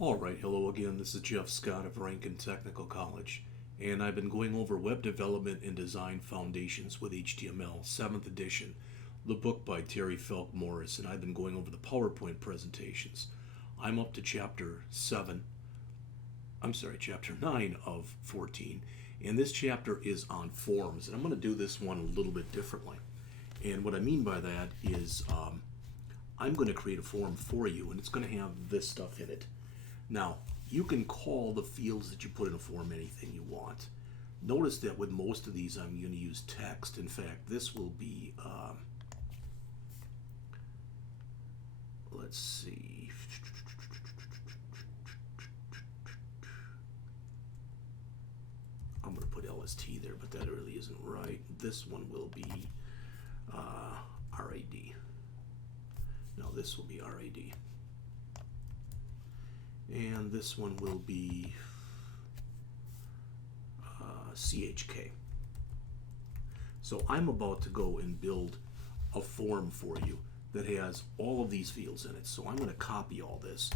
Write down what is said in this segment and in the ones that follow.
All right, hello again. This is Jeff Scott of Rankin Technical College, and I've been going over Web Development and Design Foundations with HTML, 7th edition, the book by Terry Felk Morris, and I've been going over the PowerPoint presentations. I'm up to chapter 9 of 14, and this chapter is on forms, and I'm going to do this one a little bit differently. And what I mean by that is I'm going to create a form for you, and it's going to have this stuff in it. Now, you can call the fields that you put in a form anything you want. Notice that with most of these, I'm going to use text. In fact, this will be, let's see. I'm going to put LST there, but that really isn't right. This one will be RAD. No, this will be RAD. And this one will be CHK. So I'm about to go and build a form for you that has all of these fields in it. So I'm going to copy all this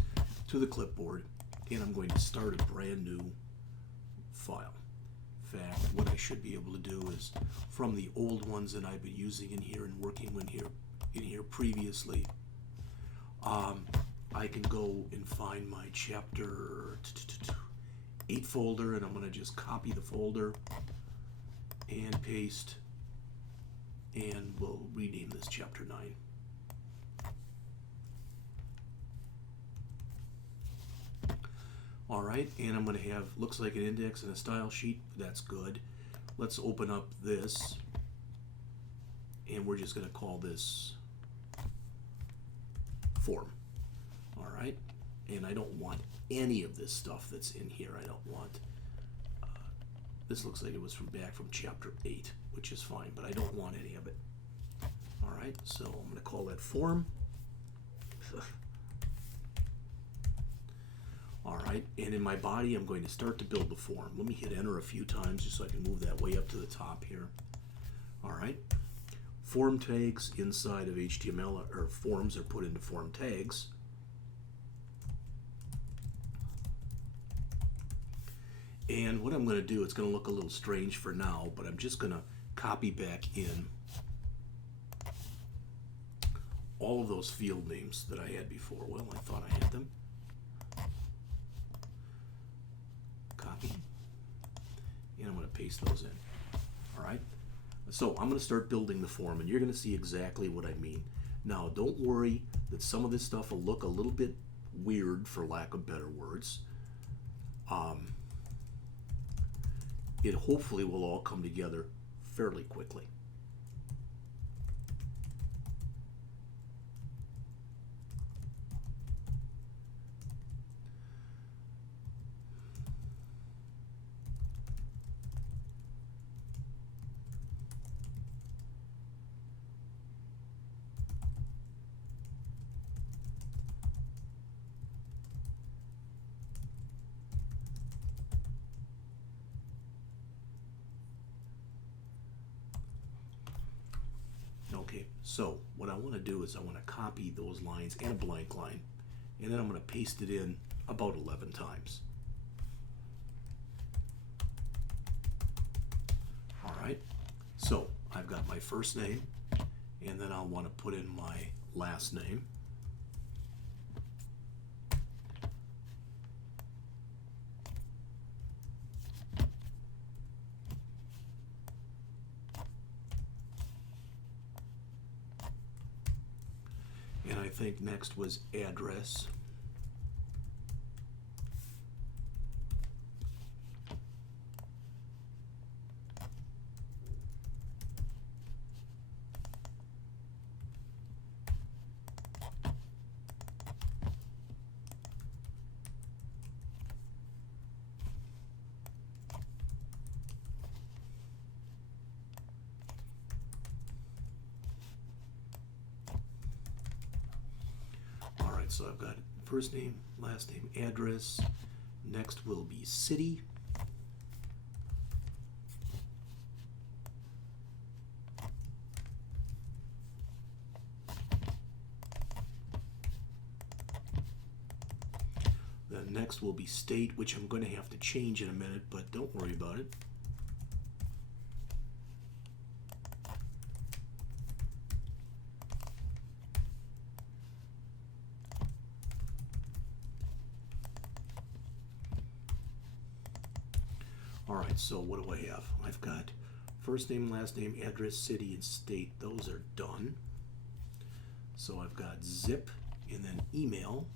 to the clipboard, and I'm going to start a brand new file. In fact, what I should be able to do is from the old ones that I've been using in here and working in here previously, I can go and find my chapter 8 folder, and I'm going to just copy the folder and paste, and we'll rename this chapter 9. Alright, and I'm going to have, looks like an index and a style sheet. That's good. Let's open up this, and we're just going to call this form. Alright, and I don't want any of this stuff that's in here. I don't want, this looks like it was back from chapter 8, which is fine, but I don't want any of it. Alright, so I'm going to call that form. Alright, and in my body I'm going to start to build the form. Let me hit enter a few times just so I can move that way up to the top here. Alright, form tags inside of HTML, or forms are put into form tags. And what I'm going to do, it's going to look a little strange for now, but I'm just going to copy back in all of those field names that I had before. Well, I thought I had them. Copy. And I'm going to paste those in. All right. So I'm going to start building the form, and you're going to see exactly what I mean. Now, don't worry that some of this stuff will look a little bit weird, for lack of better words. It hopefully will all come together fairly quickly. Okay, so what I want to do is I want to copy those lines and a blank line, and then I'm going to paste it in about 11 times. Alright, so I've got my first name, and then I'll want to put in my last name. And I think next was address. So I've got first name, last name, address. Next will be city. next will be state, which I'm going to have to change in a minute, but don't worry about it. All right, so what do I have? I've got first name, last name, address, city, and state. Those are done. So I've got zip and then email.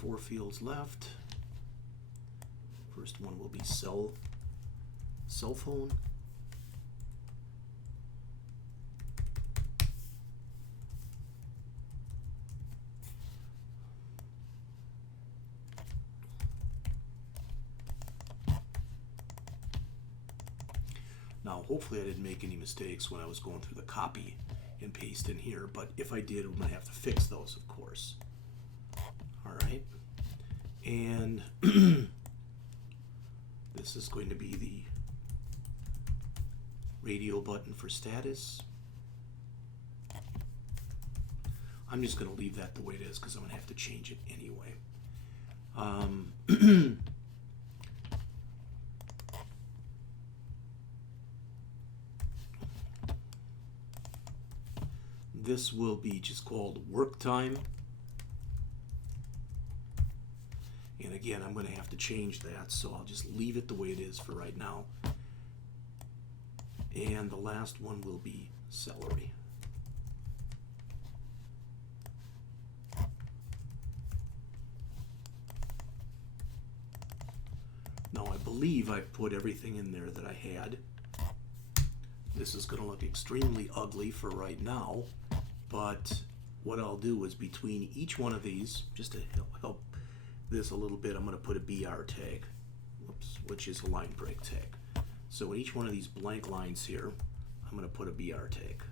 Four fields left. First one will be cell phone. Now, hopefully I didn't make any mistakes when I was going through the copy and paste in here, but if I did, I'm going to have to fix those, of course. All right, and this is going to be the radio button for status. I'm just going to leave that the way it is because I'm going to have to change it anyway. This will be just called work time. And again, I'm going to have to change that, so I'll just leave it the way it is for right now. And the last one will be salary. Now, I believe I put everything in there that I had. This is going to look extremely ugly for right now, but what I'll do is between each one of these, just to help this a little bit, I'm going to put a BR tag, which is a line break tag. So in each one of these blank lines here, I'm going to put a BR tag.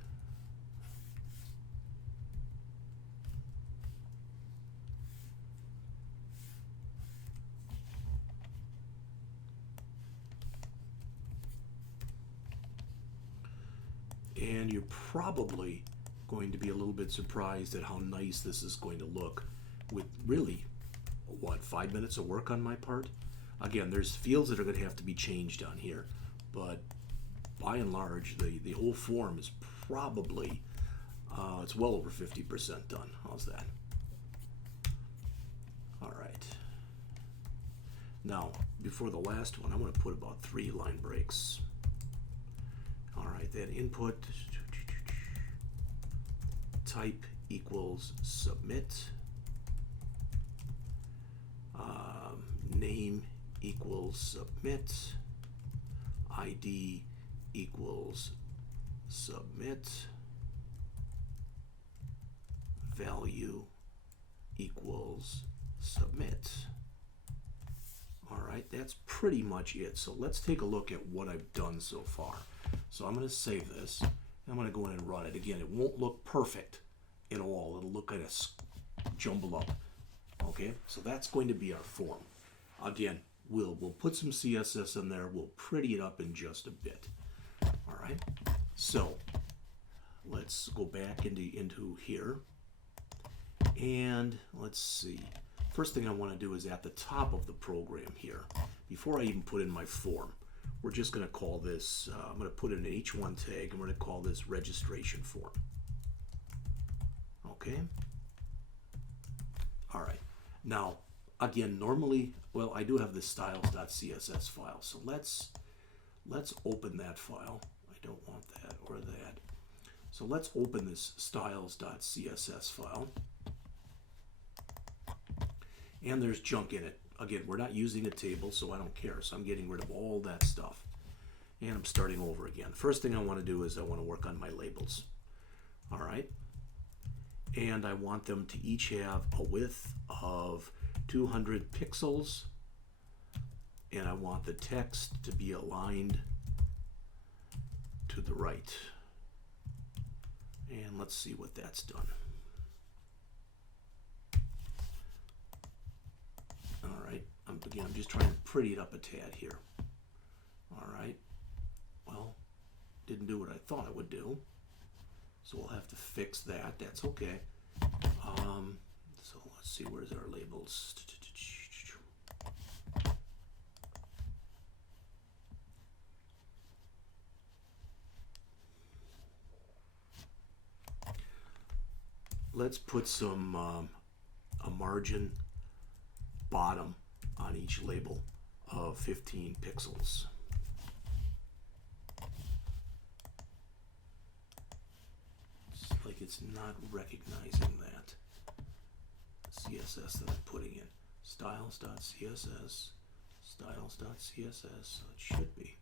And you're probably going to be a little bit surprised at how nice this is going to look with really, what, 5 minutes of work on my part? Again, there's fields that are going to have to be changed on here, but by and large, the whole form is probably, it's well over 50% done. How's that? All right. Now, before the last one, I'm going to put about 3 line breaks. All right, then input type equals submit. Name equals submit. ID equals submit. Value equals submit. All right, that's pretty much it. So let's take a look at what I've done so far. So I'm going to save this. I'm going to go in and run it. Again, it won't look perfect at all. It'll look kind of jumbled up. Okay, so that's going to be our form. Again, we'll put some CSS in there. We'll pretty it up in just a bit. All right, so let's go back into here. And let's see. First thing I want to do is at the top of the program here, before I even put in my form, we're just going to call this, I'm going to put in an H1 tag, and we're going to call this registration form. Okay. All right. Now, again, normally, well, I do have this styles.css file, so let's open that file. I don't want that or that. So let's open this styles.css file. And there's junk in it. Again, we're not using a table, so I don't care. So I'm getting rid of all that stuff. and I'm starting over again. First thing I want to do is I want to work on my labels. All right. And I want them to each have a width of 200 pixels, and I want the text to be aligned to the right. And let's see what that's done. All right, I'm just trying to pretty it up a tad here. All right, well, didn't do what I thought it would do, so we'll have to fix that. That's okay. So let's see, where's our labels? Let's put some a margin bottom on each label of 15 pixels. It's like it's not recognizing that CSS that I'm putting in. Styles.css, styles.css, so it should be.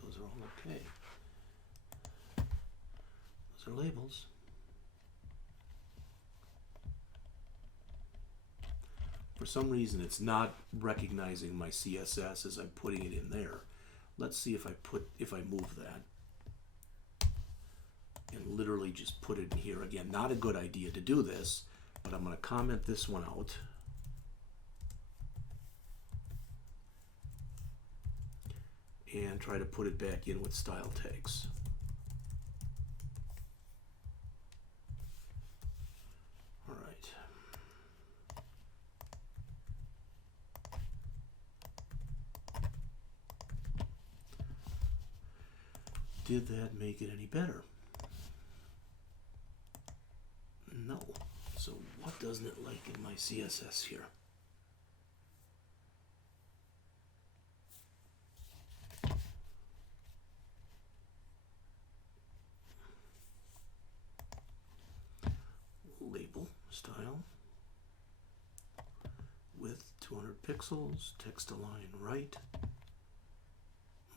Those are all okay. Those are labels. For some reason, it's not recognizing my CSS as I'm putting it in there. Let's see if I move that and literally just put it in here. Again, not a good idea to do this, but I'm going to comment this one out. And try to put it back in with style tags. All right. Did that make it any better? No. So what doesn't it like in my CSS here? Label, style, width 200 pixels, text align right,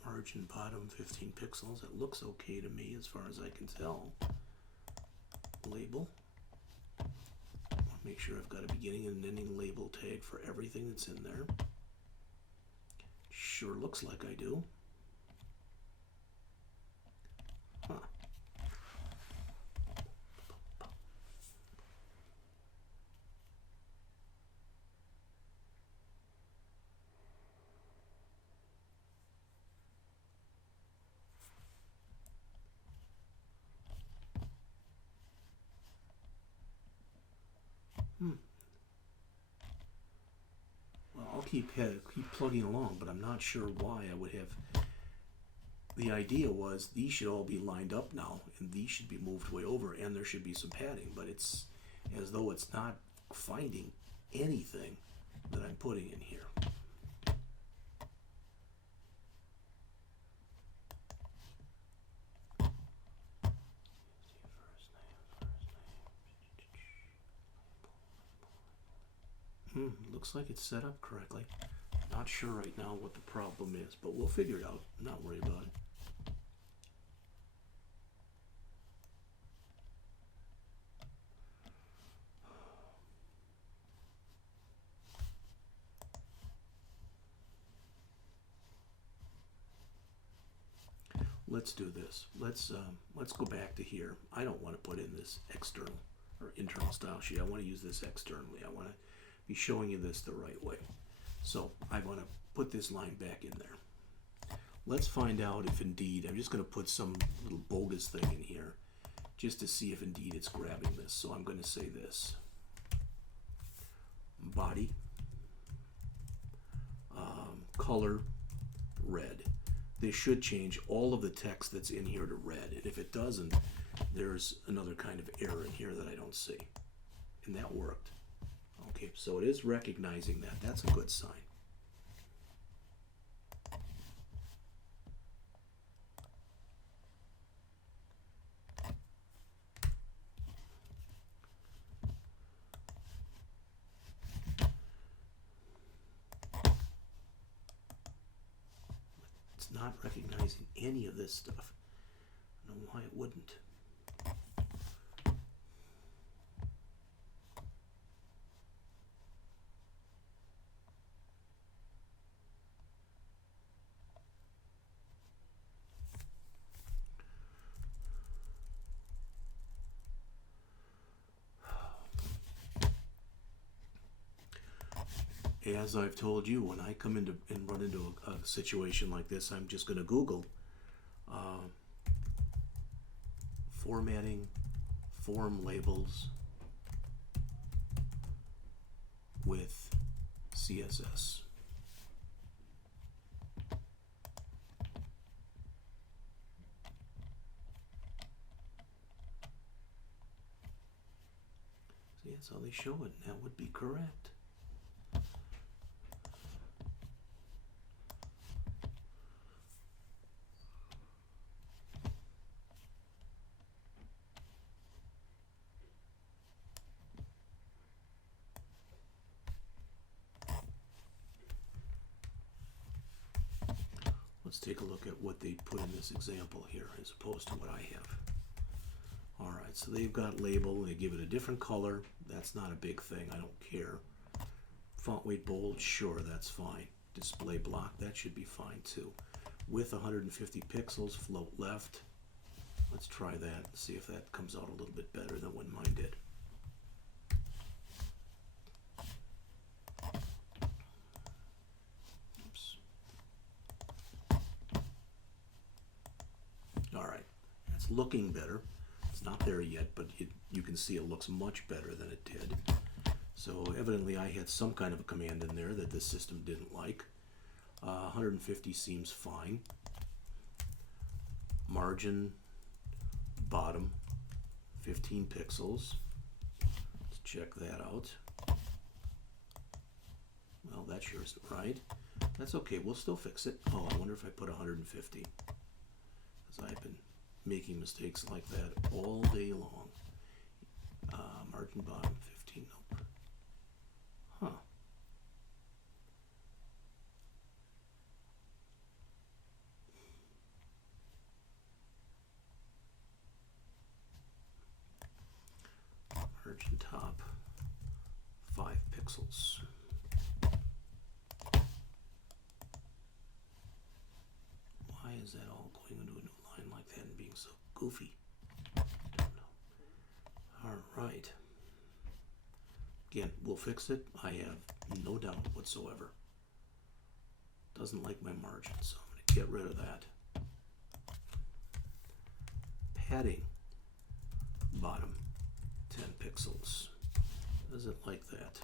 margin bottom 15 pixels. It looks okay to me as far as I can tell. Label. Make sure I've got a beginning and ending label tag for everything that's in there. Sure looks like I do. Huh. Well, I'll keep plugging along, but I'm not sure why I would have. The idea was these should all be lined up now, and these should be moved way over, and there should be some padding, but it's as though it's not finding anything that I'm putting in here. Looks like it's set up correctly. Not sure right now what the problem is, but we'll figure it out. Not worry about it. Let's do this. Let's go back to here. I don't want to put in this external or internal style sheet. I want to use this externally. I want to be showing you this the right way. So I want to put this line back in there. Let's find out if indeed, I'm just going to put some little bogus thing in here just to see if indeed it's grabbing this. So I'm going to say this. Body, color, red. This should change all of the text that's in here to red. And if it doesn't, there's another kind of error in here that I don't see. And that worked. Okay, so it is recognizing that. That's a good sign. It's not recognizing any of this stuff. I don't know why it wouldn't. As I've told you, when I come into and run into a situation like this, I'm just going to Google formatting form labels with CSS. See, that's how they show it. That would be correct. Let's take a look at what they put in this example here as opposed to what I have. Alright, so they've got label, they give it a different color. That's not a big thing, I don't care. Font weight bold, sure, that's fine. Display block, that should be fine too. Width 150 pixels, float left. Let's try that and see if that comes out a little bit better than when mine did. Looking better. It's not there yet, but you can see it looks much better than it did. So evidently I had some kind of a command in there that this system didn't like. 150 seems fine. Margin bottom 15 pixels. Let's check that out. Well, that sure isn't right. That's okay, we'll still fix it. Oh, I wonder if I put 150. Because I've been making mistakes like that all day long. Margin bottom 15, nope. Huh. Margin top 5 pixels. Why is that all going into a new line like that and being so goofy? I don't know. Alright. Again, we'll fix it. I have no doubt whatsoever. Doesn't like my margin, so I'm going to get rid of that. Padding bottom 10 pixels. Does it like that?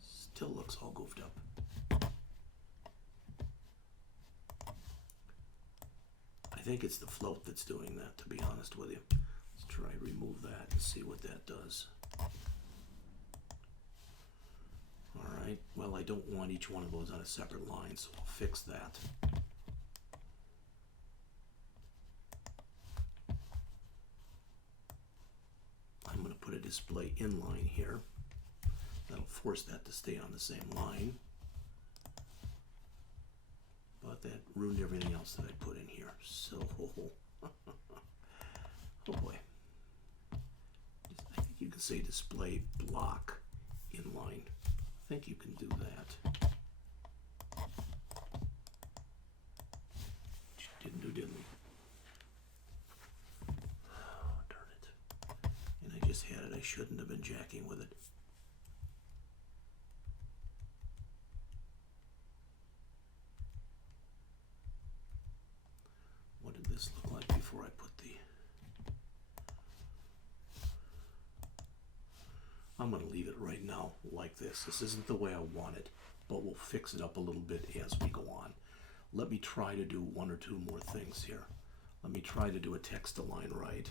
Still looks all goofed up. I think it's the float that's doing that, to be honest with you. Let's try remove that and see what that does. Alright, well, I don't want each one of those on a separate line, so I'll fix that. I'm going to put a display inline here. That'll force that to stay on the same line. But that ruined everything else that I put in here. So, oh boy. I think you can say display block inline. I think you can do that. Didn't do diddly. Oh, darn it. And I just had it. I shouldn't have been jacking with it. What did this look like before I put the... I'm going to leave it right now like this. This isn't the way I want it, but we'll fix it up a little bit as we go on. Let me try to do one or two more things here. Let me try to do a text align right.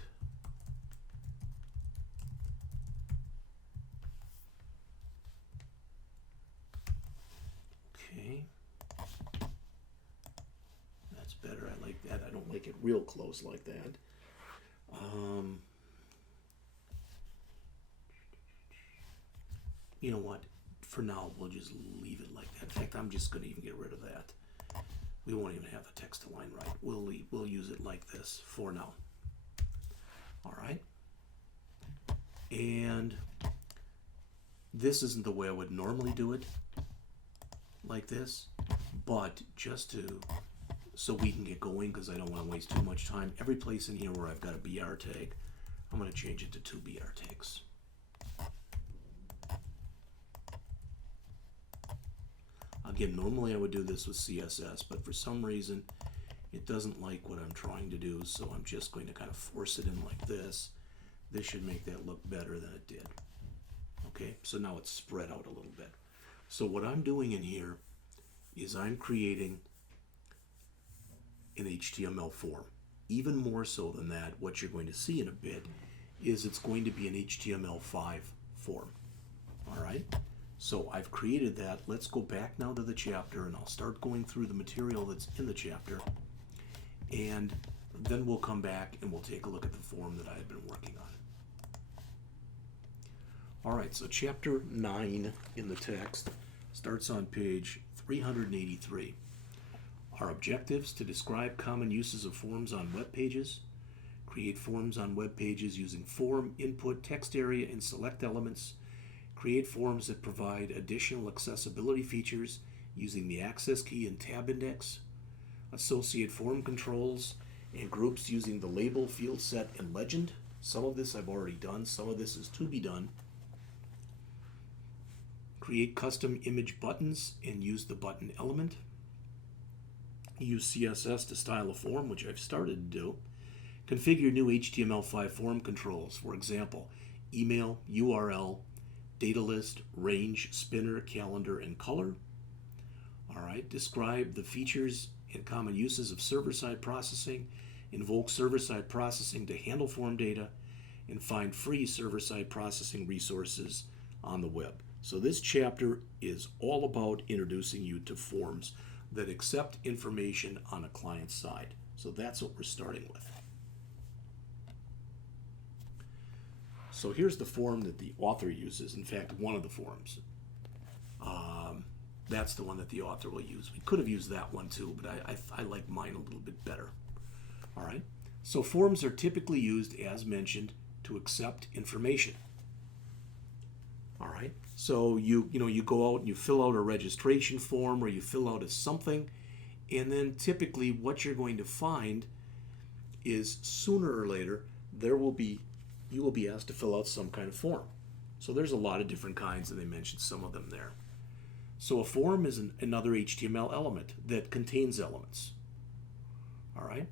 Okay. That's better. I like that. I don't like it real close like that. You know what? for now, we'll just leave it like that. In fact, I'm just going to even get rid of that. We won't even have the text align right. We'll use it like this for now. All right. And this isn't the way I would normally do it, like this, but just so we can get going, because I don't want to waste too much time. Every place in here where I've got a BR tag, I'm going to change it to 2 BR tags. Again, normally I would do this with CSS, but for some reason it doesn't like what I'm trying to do, so I'm just going to kind of force it in like this. This should make that look better than it did. Okay, so now it's spread out a little bit. So what I'm doing in here is I'm creating an HTML form. Even more so than that, what you're going to see in a bit is it's going to be an HTML5 form. All right, so I've created that. Let's go back now to the chapter, and I'll start going through the material that's in the chapter, and then we'll come back and we'll take a look at the form that I've been working on. All right, so chapter 9 in the text starts on page 383. Our objectives: to describe common uses of forms on web pages, create forms on web pages using form, input, text area, and select elements, create forms that provide additional accessibility features using the access key and tab index, associate form controls and groups using the label, field set, and legend. Some of this I've already done, some of this is to be done. Create custom image buttons and use the button element. Use CSS to style a form, which I've started to do. Configure new HTML5 form controls, for example, email, URL, data list, range, spinner, calendar, and color. All right, describe the features and common uses of server-side processing, invoke server-side processing to handle form data, and find free server-side processing resources on the web. So this chapter is all about introducing you to forms that accept information on a client side. So that's what we're starting with. So here's the form that the author uses. In fact, one of the forms. That's the one that the author will use. We could have used that one too, but I like mine a little bit better. All right. So forms are typically used, as mentioned, to accept information. All right. So you go out and you fill out a registration form, or you fill out something, and then typically what you're going to find is sooner or later you will be asked to fill out some kind of form. So there's a lot of different kinds, and they mentioned some of them there. So a form is another HTML element that contains elements. All right.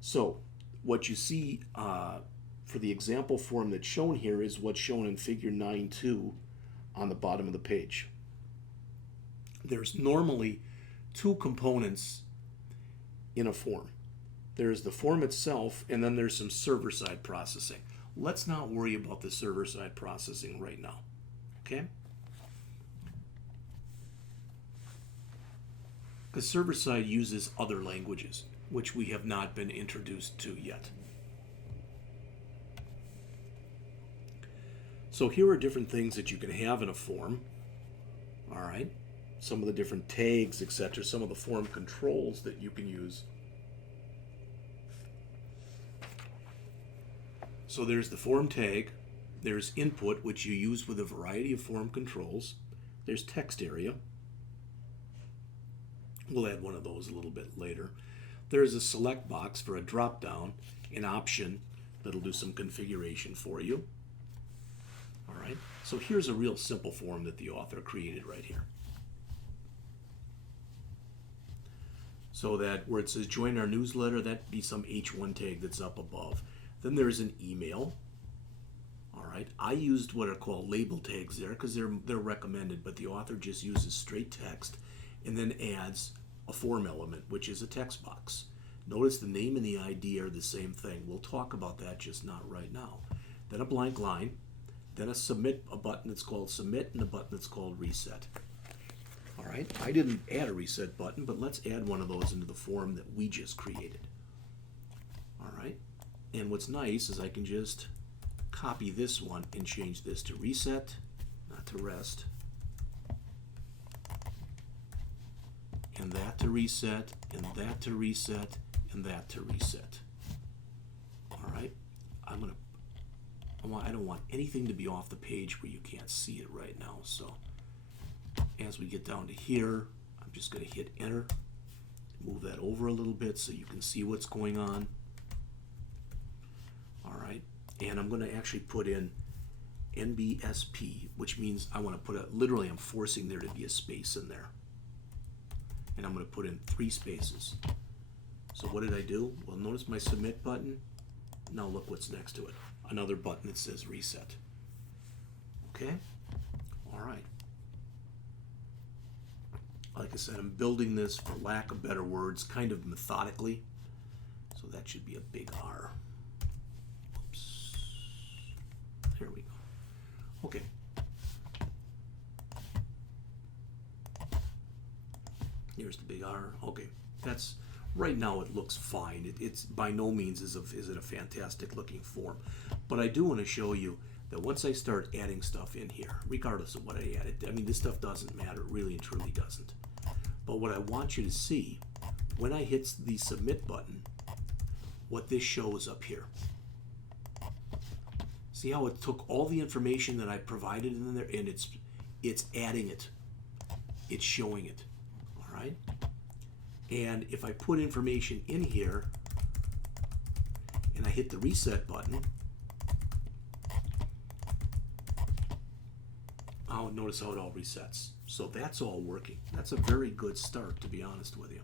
So what you see for the example form that's shown here is what's shown in figure 9.2 on the bottom of the page. There's normally 2 components in a form. There's the form itself, and then there's some server-side processing. Let's not worry about the server-side processing right now, okay? Because server-side uses other languages, which we have not been introduced to yet. So here are different things that you can have in a form. All right, some of the different tags, etc., some of the form controls that you can use. So there's the form tag, there's input, which you use with a variety of form controls. There's text area. We'll add one of those a little bit later. There's a select box for a drop-down, an option that'll do some configuration for you. All right, so here's a real simple form that the author created right here. So that where it says join our newsletter, that'd be some H1 tag that's up above. Then there's an email. All right, I used what are called label tags there because they're recommended, but the author just uses straight text and then adds a form element, which is a text box. Notice the name and the ID are the same thing. We'll talk about that, just not right now. Then a blank line, then a button that's called submit, and a button that's called reset. All right, I didn't add a reset button, but let's add one of those into the form that we just created. All right, and what's nice is I can just copy this one and change this to reset, not to rest. and that to reset, and that to reset, and that to reset. All right, I don't want anything to be off the page where you can't see it right now. So as we get down to here, I'm just going to hit enter, move that over a little bit so you can see what's going on. All right, and I'm going to actually put in NBSP, which means I want to put literally I'm forcing there to be a space in there. And I'm going to put in 3 spaces. So what did I do? Well, notice my submit button. Now look what's next to it. Another button that says reset. Okay? All right. Like I said, I'm building this, for lack of better words, kind of methodically. So that should be a big R. Oops. There we go. Okay. Here's the big R. Okay. That's right now it looks fine. It's by no means is it a fantastic looking form. But I do want to show you that once I start adding stuff in here, regardless of what I added, I mean, this stuff doesn't matter, really and truly doesn't. But what I want you to see, when I hit the submit button, what this shows up here. See how it took all the information that I provided in there and it's adding it. It's showing it. All right? And if I put information in here and I hit the reset button, oh, notice how it all resets. So that's all working. That's a very good start, to be honest with you.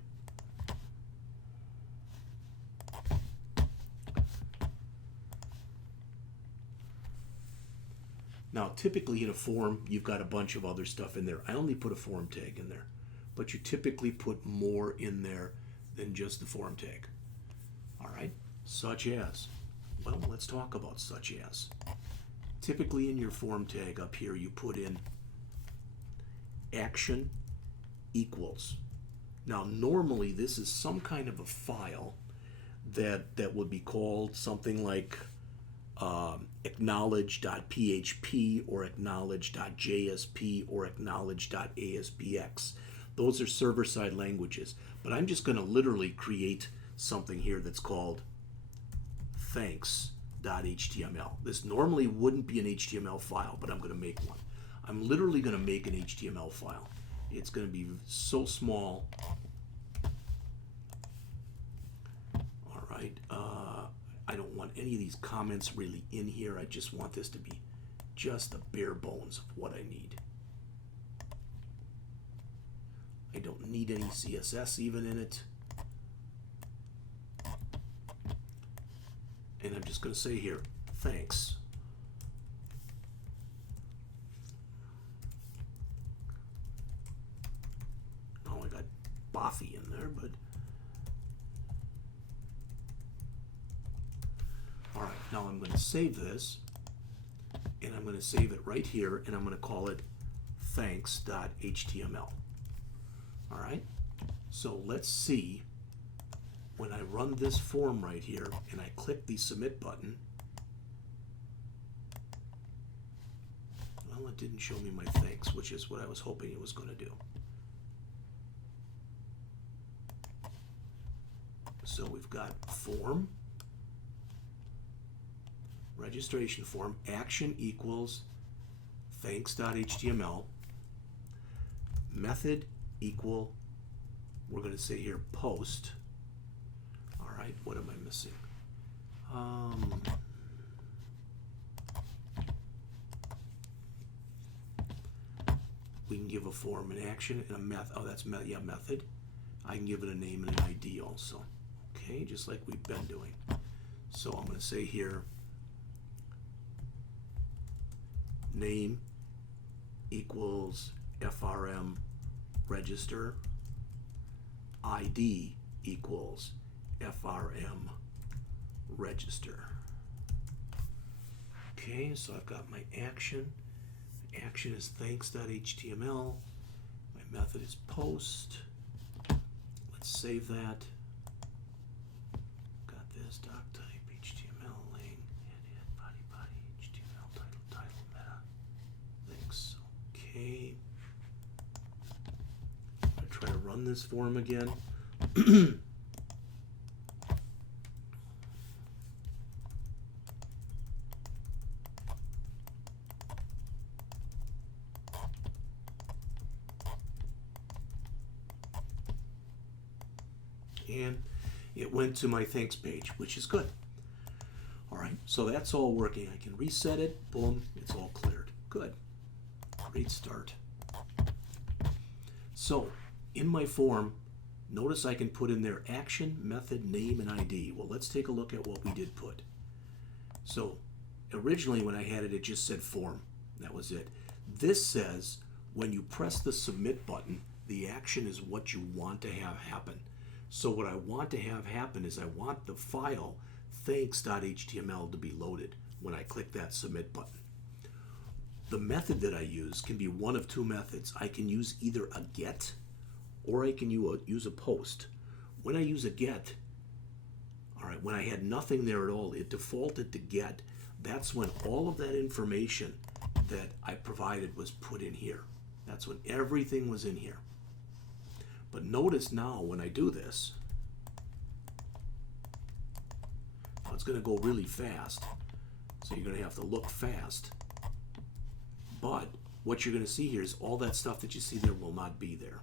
Now, typically in a form, you've got a bunch of other stuff in there. I only put a form tag in there, but you typically put more in there than just the form tag. All right, such as, well, let's talk about such as. Typically in your form tag up here, you put in action equals. Now, normally this is some kind of a file that would be called something like acknowledge.php or acknowledge.jsp or acknowledge.aspx. Those are server-side languages. But I'm just going to literally create something here that's called thanks.html. This normally wouldn't be an HTML file, but I'm going to make one. I'm literally going to make an HTML file. It's going to be so small. All right. I don't want any of these comments really in here. I just want this to be just the bare bones of what I need. I don't need any CSS even in it. And I'm just going to say here, thanks. Oh, I got Boffy in there, but all right, now I'm going to save this, and I'm going to save it right here, and I'm going to call it thanks.html. All right, so let's see when I run this form right here, and I click the submit button. Well, it didn't show me my thanks, which is what I was hoping it was going to do. So we've got form, registration form, action equals thanks.html, method equal, we're going to say here post. All right, what am I missing? We can give a form an action and a method. Oh, that's method. I can give it a name and an ID also. Okay, just like we've been doing. So I'm going to say here name equals FRM register, ID equals FRM register. Okay, so I've got my action. Action is thanks.html. My method is post. Let's save that. Got this doc type, HTML link, body, HTML title, meta. Thanks. Okay. I try to run open this form again. And it went to my thanks page, which is good. All right, so that's all working. I can reset it. Boom, it's all cleared. Good. Great start. So in my form, notice I can put in there action, method, name, and ID. Well, let's take a look at what we did put. So originally when I had it, it just said form. That was it. This says when you press the submit button, the action is what you want to have happen. So what I want to have happen is I want the file thanks.html to be loaded when I click that submit button. The method that I use can be one of two methods. I can use either a get or I can use a post. When I use a get, all right, when I had nothing there at all, it defaulted to get. That's when all of that information that I provided was put in here. That's when everything was in here. But notice now when I do this, it's going to go really fast. So you're going to have to look fast. But what you're going to see here is all that stuff that you see there will not be there.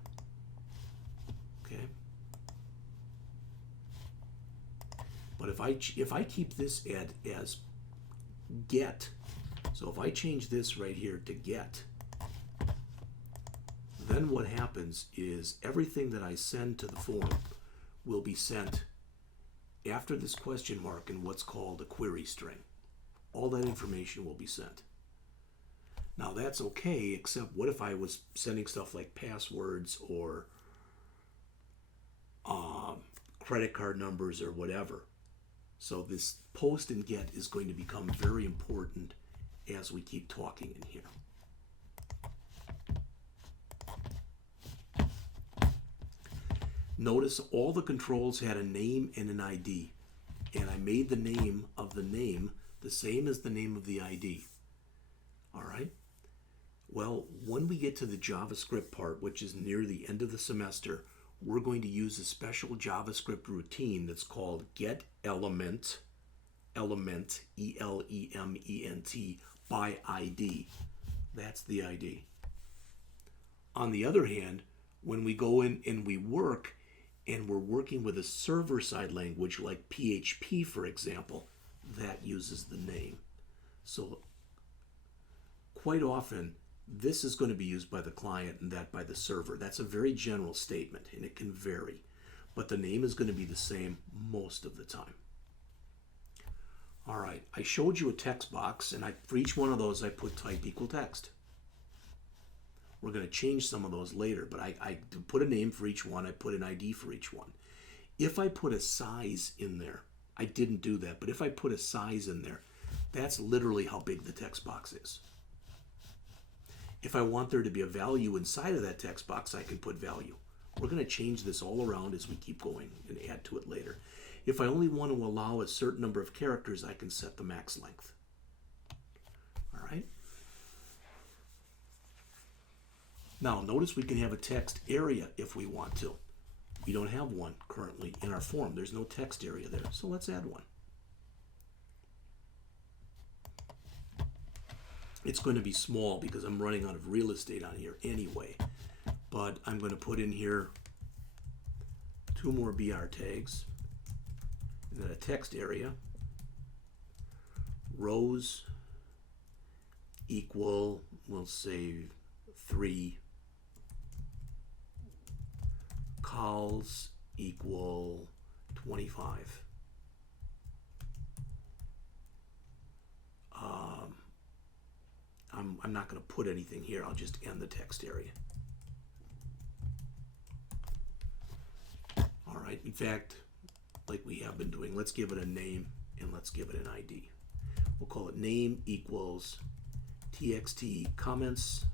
Okay? But if I keep this as get, so if I change this right here to get, then what happens is everything that I send to the form will be sent after this question mark in what's called a query string. All that information will be sent. Now that's okay, except what if I was sending stuff like passwords or credit card numbers or whatever? So this post and get is going to become very important as we keep talking in here. Notice all the controls had a name and an ID, and I made the name of the name the same as the name of the ID. All right? Well, when we get to the JavaScript part, which is near the end of the semester, we're going to use a special JavaScript routine that's called getElement, E-L-E-M-E-N-T, by ID. That's the ID. On the other hand, when we go in and we work, and we're working with a server-side language like PHP, for example, that uses the name. So quite often, this is going to be used by the client and that by the server. That's a very general statement, and it can vary. But the name is going to be the same most of the time. All right, I showed you a text box, and for each one of those, I put type equal text. We're going to change some of those later, but I put a name for each one. I put an ID for each one. If I put a size in there, I didn't do that, but if I put a size in there, that's literally how big the text box is. If I want there to be a value inside of that text box, I can put value. We're going to change this all around as we keep going and add to it later. If I only want to allow a certain number of characters, I can set the max length. All right? Now, notice we can have a text area if we want to. We don't have one currently in our form. There's no text area there, so let's add one. It's going to be small because I'm running out of real estate on here anyway. But I'm going to put in here 2 more BR tags, and then a text area. Rows equal, we'll say 3. Cols equal 25. I'm not going to put anything here. I'll just end the text area. All right. In fact, like we have been doing, let's give it a name and let's give it an ID. We'll call it name equals txt comments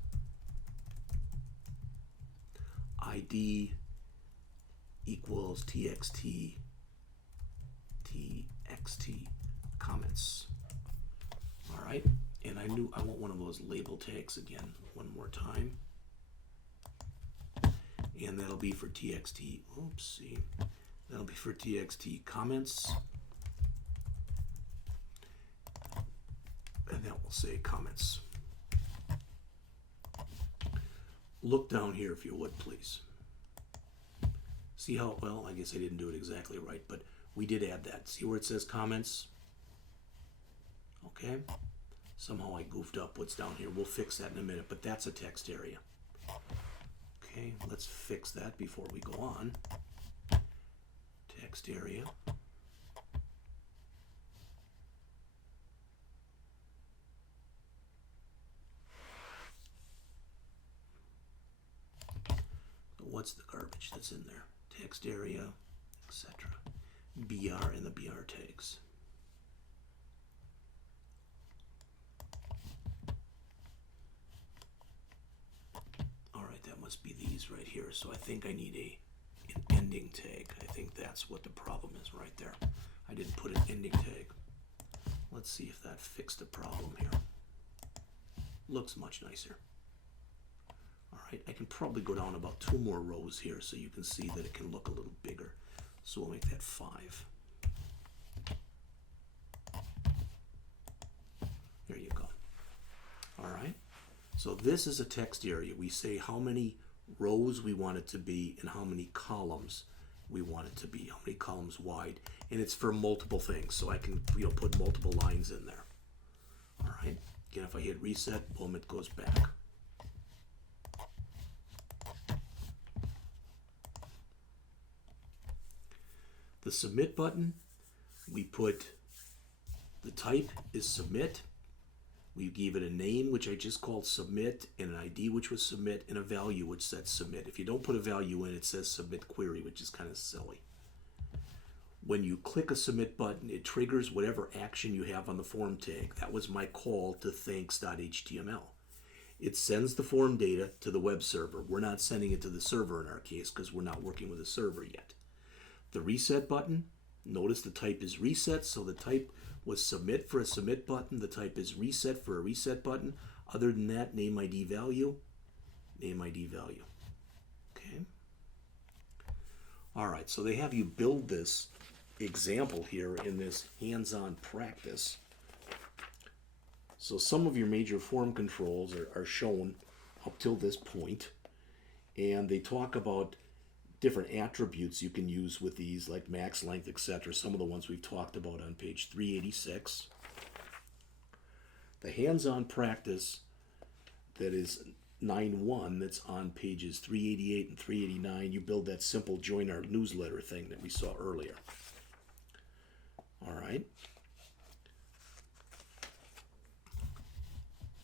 ID equals txt comments. All right, and I want one of those label tags again one more time. And that'll be for TXT, oopsie, that'll be for TXT comments. And that will say comments. Look down here if you would, please. See how, well, I guess I didn't do it exactly right, but we did add that. See where it says comments? Okay. Somehow I goofed up what's down here. We'll fix that in a minute, but that's a text area. Okay, let's fix that before we go on. Text area. What's the garbage that's in there? Text area, etc. BR and the BR tags. All right, that must be these right here. So I think I need an ending tag. I think that's what the problem is right there. I didn't put an ending tag. Let's see if that fixed the problem here. Looks much nicer. All right, I can probably go down about 2 more rows here so you can see that it can look a little bigger. So we'll make that 5. There you go. All right, so this is a text area. We say how many rows we want it to be and how many columns we want it to be, how many columns wide. And it's for multiple things, so I can put multiple lines in there. All right, again, if I hit reset, boom, it goes back. The submit button, we put the type is submit. We gave it a name, which I just called submit, and an ID, which was submit, and a value, which said submit. If you don't put a value in, it says submit query, which is kind of silly. When you click a submit button, it triggers whatever action you have on the form tag. That was my call to thanks.html. It sends the form data to the web server. We're not sending it to the server in our case because we're not working with a server yet. The reset button, notice the type is reset, so the type was submit for a submit button. The type is reset for a reset button. Other than that, name ID value, name ID value. Okay. All right, so they have you build this example here in this hands-on practice. So some of your major form controls are shown up till this point, and they talk about different attributes you can use with these, like max length, etc. Some of the ones we've talked about on page 386. The hands-on practice that is 9.1, that's on pages 388 and 389, you build that simple join our newsletter thing that we saw earlier. All right.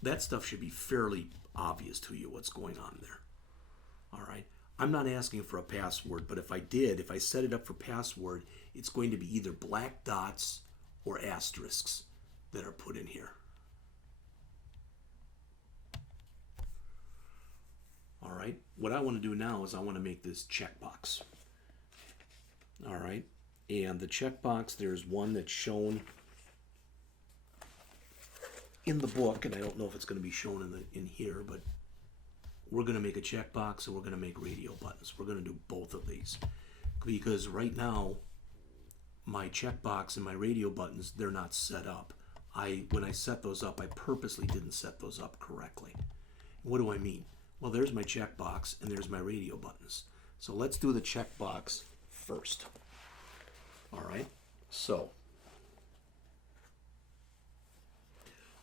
That stuff should be fairly obvious to you, what's going on there. All right. I'm not asking for a password, but if I set it up for password, it's going to be either black dots or asterisks that are put in here. All right, what I want to do now is I want to make this checkbox. All right, and the checkbox, there's one that's shown in the book, and I don't know if it's going to be shown in here, but we're going to make a checkbox and we're going to make radio buttons. We're going to do both of these because right now my checkbox and my radio buttons, they're not set up. When I set those up, I purposely didn't set those up correctly. What do I mean? Well, there's my checkbox and there's my radio buttons. So let's do the checkbox first. All right, so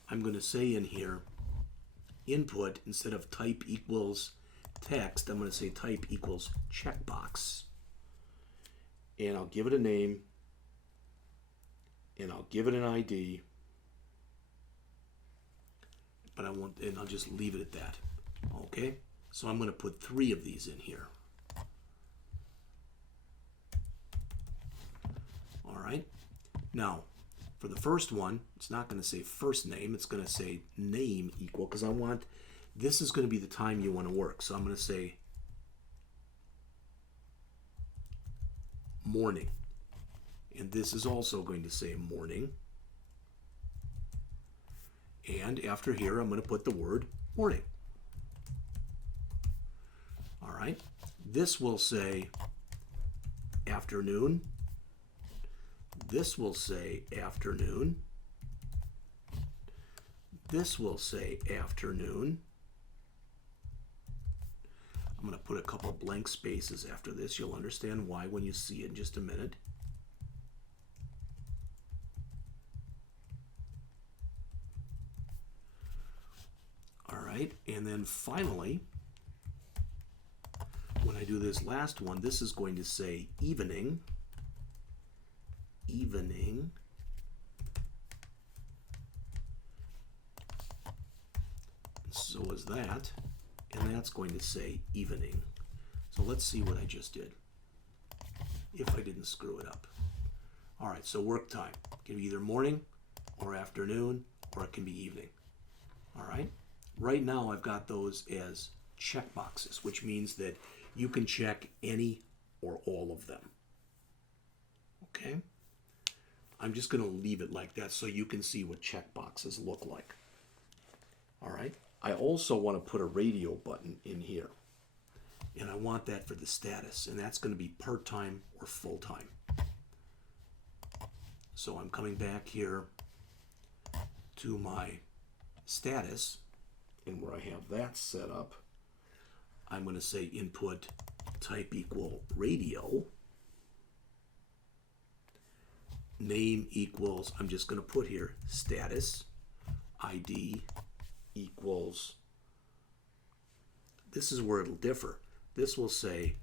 I'm going to say in here, input, instead of type equals text, I'm going to say type equals checkbox. And I'll give it a name, and I'll give it an ID, but I'll just leave it at that. Okay, so I'm going to put 3 of these in here. All right, now for the first one, it's not going to say first name, it's going to say name equal, because this is going to be the time you want to work. So I'm going to say morning. And this is also going to say morning. And after here, I'm going to put the word morning. All right. This will say afternoon. This will say afternoon. This will say afternoon. I'm going to put a couple blank spaces after this. You'll understand why when you see it in just a minute. All right, and then finally, when I do this last one, this is going to say evening. Evening. So is that, and that's going to say evening. So let's see what I just did, if I didn't screw it up. All right, so work time. It can be either morning or afternoon, or it can be evening. All right, right now I've got those as checkboxes, which means that you can check any or all of them. Okay, I'm just going to leave it like that so you can see what checkboxes look like. All right. I also want to put a radio button in here, and I want that for the status, and that's going to be part-time or full-time. So I'm coming back here to my status, and where I have that set up, I'm going to say input type equal radio, name equals, I'm just going to put here status, ID equals, this is where it'll differ. This will say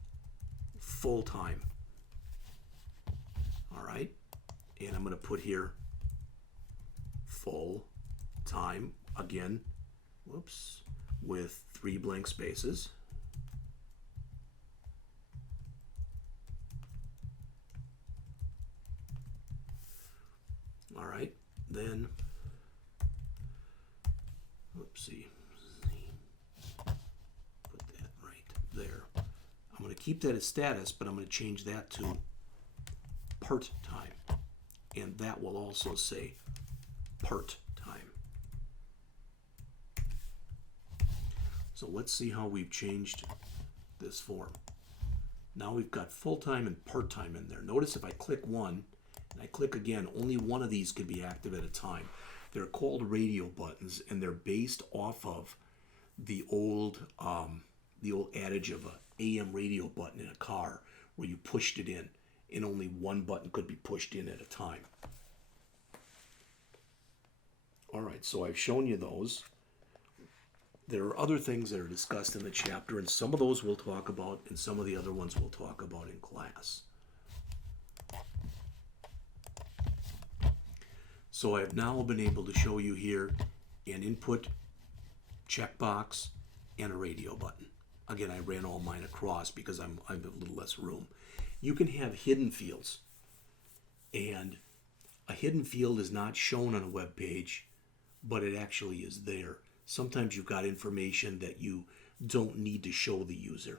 full-time. All right, and I'm going to put here full-time again, whoops, with 3 blank spaces. All right, then oopsie, put that right there. I'm going to keep that as status, but I'm going to change that to part-time, and that will also say part-time. So let's see how we've changed this form. Now we've got full-time and part-time in there. Notice if I click one and I click again, only one of these could be active at a time. They're called radio buttons, and they're based off of the old adage of a AM radio button in a car where you pushed it in, and only one button could be pushed in at a time. All right, so I've shown you those. There are other things that are discussed in the chapter, and some of those we'll talk about, and some of the other ones we'll talk about in class. So I have now been able to show you here an input checkbox and a radio button. Again, I ran all mine across because I have a little less room. You can have hidden fields, and a hidden field is not shown on a web page, but it actually is there. Sometimes you've got information that you don't need to show the user.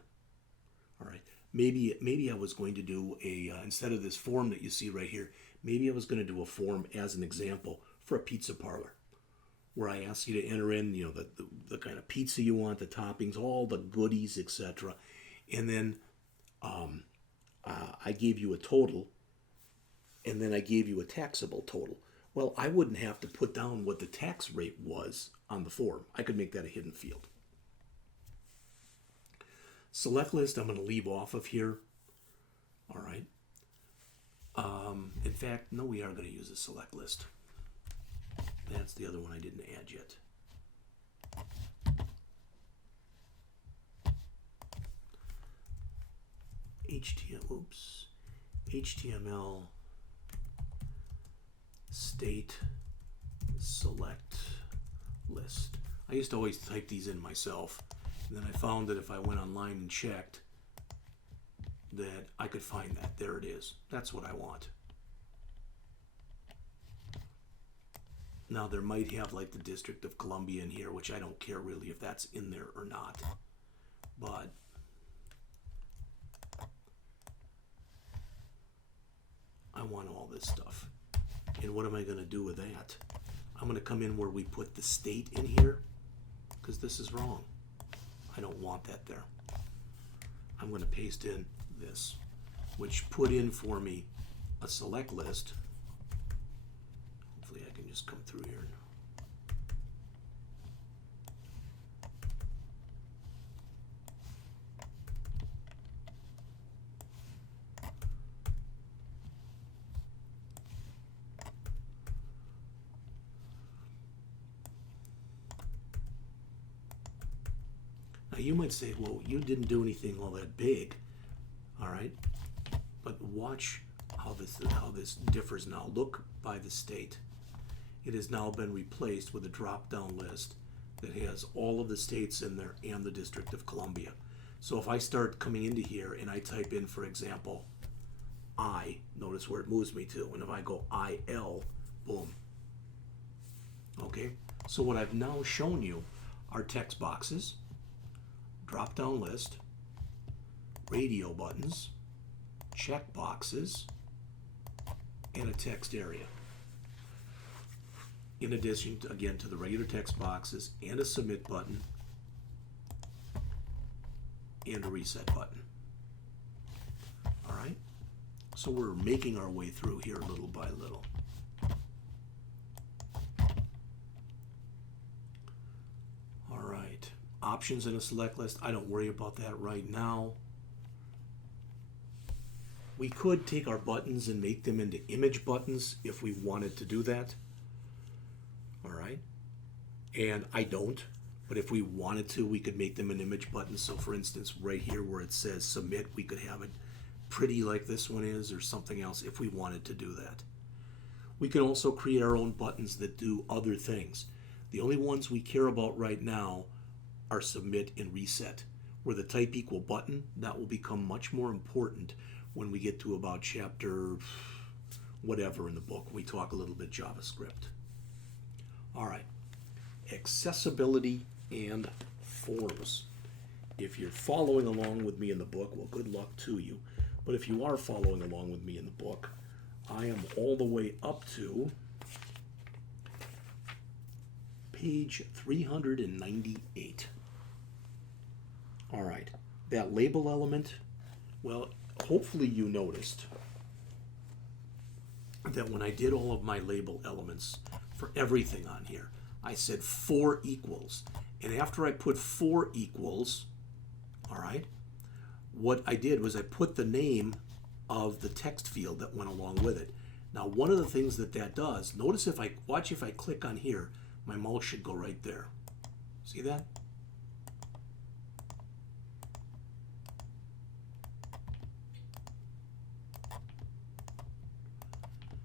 All right, maybe I was going to do a instead of this form that you see right here, maybe I was going to do a form as an example for a pizza parlor, where I ask you to enter in, the kind of pizza you want, the toppings, all the goodies, etc. And then I gave you a total, and then I gave you a taxable total. Well, I wouldn't have to put down what the tax rate was on the form. I could make that a hidden field. Select list I'm going to leave off of here. All right. In fact, no, we are going to use a select list. That's the other one I didn't add yet. HTML state select list. I used to always type these in myself, and then I found that if I went online and checked, that I could find that. There it is. That's what I want. Now there might have like the District of Columbia in here, which I don't care really if that's in there or not. But I want all this stuff. And what am I going to do with that? I'm going to come in where we put the state in here, because this is wrong. I don't want that there. I'm going to paste in this, which put in for me a select list. Hopefully I can just come through here. Now you might say, well, you didn't do anything all that big, all right? But watch how this differs now. Look by the state. It has now been replaced with a drop-down list that has all of the states in there and the District of Columbia. So if I start coming into here and I type in, for example, I, notice where it moves me to. And if I go IL, boom. Okay, so what I've now shown you are text boxes, drop-down list, radio buttons, check boxes, and a text area. In addition, again, to the regular text boxes and a submit button and a reset button. All right, so we're making our way through here little by little. All right, options in a select list. I don't worry about that right now. We could take our buttons and make them into image buttons if we wanted to do that. All right, and I don't, but if we wanted to, we could make them an image button. So for instance, right here where it says submit, we could have it pretty like this one is, or something else if we wanted to do that. We can also create our own buttons that do other things. The only ones we care about right now are submit and reset. Where the type equal button, that will become much more important when we get to about chapter whatever in the book. We talk a little bit JavaScript. All right, accessibility and forms. If you're following along with me in the book, well, good luck to you. But if you are following along with me in the book, I am all the way up to page 398. All right, that label element, well, hopefully you noticed that when I did all of my label elements for everything on here, I said 4 equals. And after I put 4 equals, all right, what I did was I put the name of the text field that went along with it. Now, one of the things that does, notice if I click on here, my mouse should go right there. See that?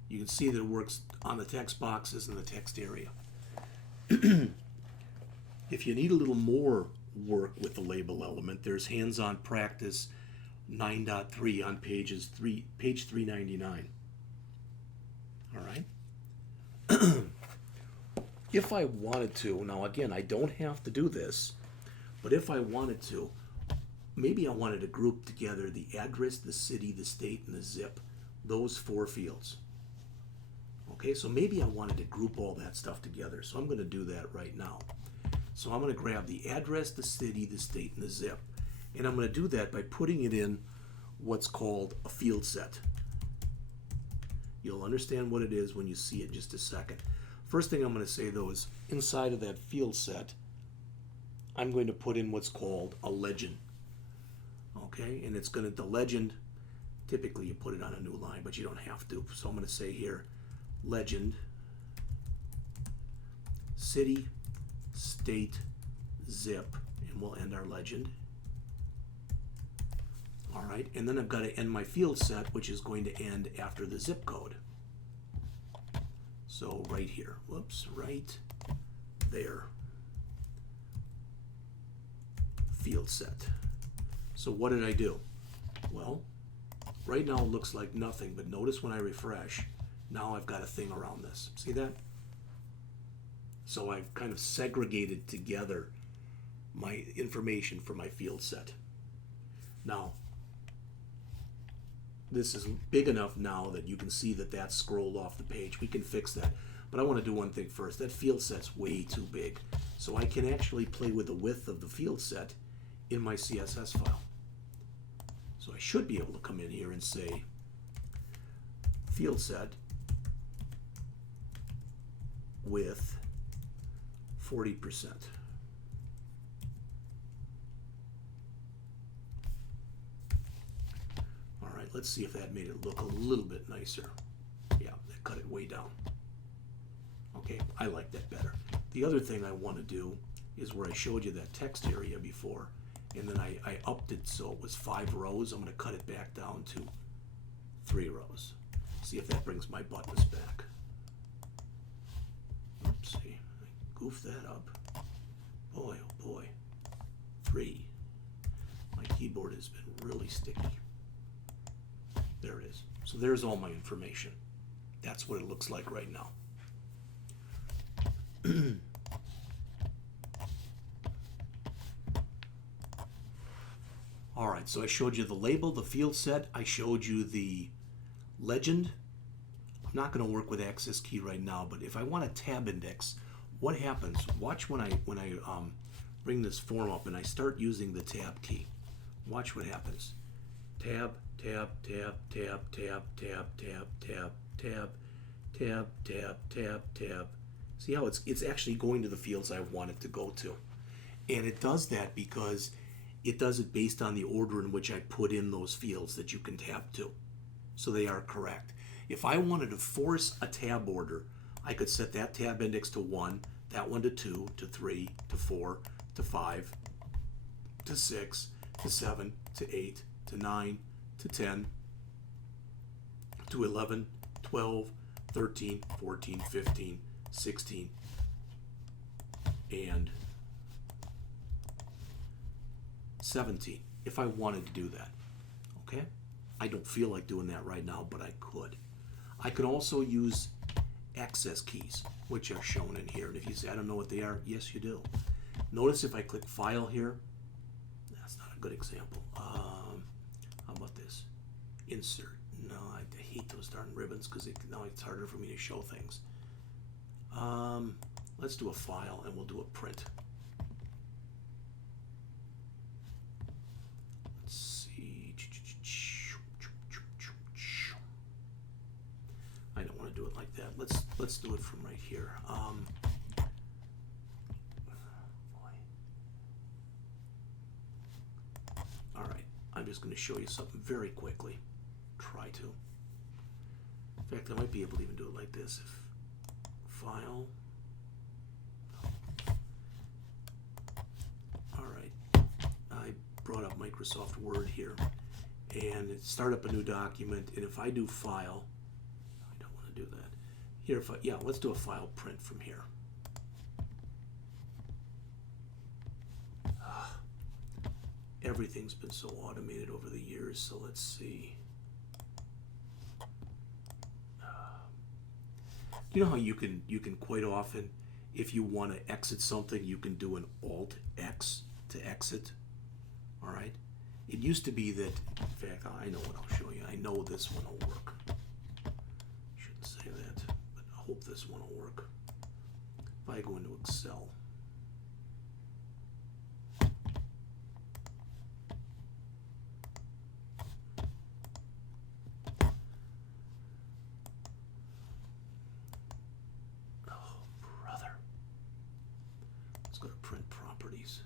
You can see that it works on the text boxes and the text area. If you need a little more work with the label element, there's hands-on practice 9.3 on page 399. All right. If I wanted to, now again, I don't have to do this, but if I wanted to, maybe I wanted to group together the address, the city, the state, and the zip, those 4 fields. Okay, so maybe I wanted to group all that stuff together, so I'm going to do that right now. So I'm going to grab the address, the city, the state, and the zip, and I'm going to do that by putting it in what's called a field set. You'll understand what it is when you see it in just a second. First thing I'm going to say, though, is inside of that field set, I'm going to put in what's called a legend. Okay, and it's going to, the legend, typically you put it on a new line, but you don't have to. So I'm going to say here, legend, city, state, zip, and we'll end our legend. All right, and then I've got to end my field set, which is going to end after the zip code. So right here, whoops, right there, field set. So what did I do? Well, right now it looks like nothing, but notice when I refresh, now I've got a thing around this. See that? So I've kind of segregated together my information for my field set. Now, this is big enough now that you can see that that's scrolled off the page. We can fix that. But I want to do one thing first. That field set's way too big. So I can actually play with the width of the field set in my CSS file. So I should be able to come in here and say field set with 40%. All right, let's see if that made it look a little bit nicer. Yeah, that cut it way down. Okay, I like that better. The other thing I want to do is where I showed you that text area before, and then I upped it so it was 5 rows. I'm going to cut it back down to 3 rows. See if that brings my buttons back. Oopsie, I goofed that up. Boy, oh boy. 3. My keyboard has been really sticky. There it is. So there's all my information. That's what it looks like right now. All right, so I showed you the label, the field set. I showed you the legend. I'm not going to work with access key right now, but if I want a tab index, what happens? Watch when I bring this form up and I start using the tab key. Watch what happens. Tab, tab, tab, tab, tab, tab, tab, tab, tab, tab, tab, tab, tab. See how it's actually going to the fields I want it to go to. And it does that because it does it based on the order in which I put in those fields that you can tab to. So they are correct. If I wanted to force a tab order, I could set that tab index to 1, that one to 2, to 3, to 4, to 5, to 6, to 7, to 8, to 9, to 10, to 11, 12, 13, 14, 15, 16, and 17, if I wanted to do that. Okay? I don't feel like doing that right now, but I could. I could also use access keys, which are shown in here. And if you say, I don't know what they are, yes, you do. Notice if I click File here, that's not a good example. How about this? Insert. No, I hate those darn ribbons because now it's harder for me to show things. Let's do a file and we'll do a print. Let's see. I don't want to do it like that. Let's do it from right here. All right, I'm just going to show you something very quickly. Try to. In fact, I might be able to even do it like this. If File. All right, I brought up Microsoft Word here, and it start up a new document. And if I do File, I don't want to do that. Here, yeah, let's do a file print from here. Everything's been so automated over the years, so let's see. You know how you can quite often, if you want to exit something, you can do an Alt X to exit. All right. It used to be that. In fact, I know what I'll show you. I know this one will work. Shouldn't say that, but I hope this one will work. If I go into Excel. Print properties.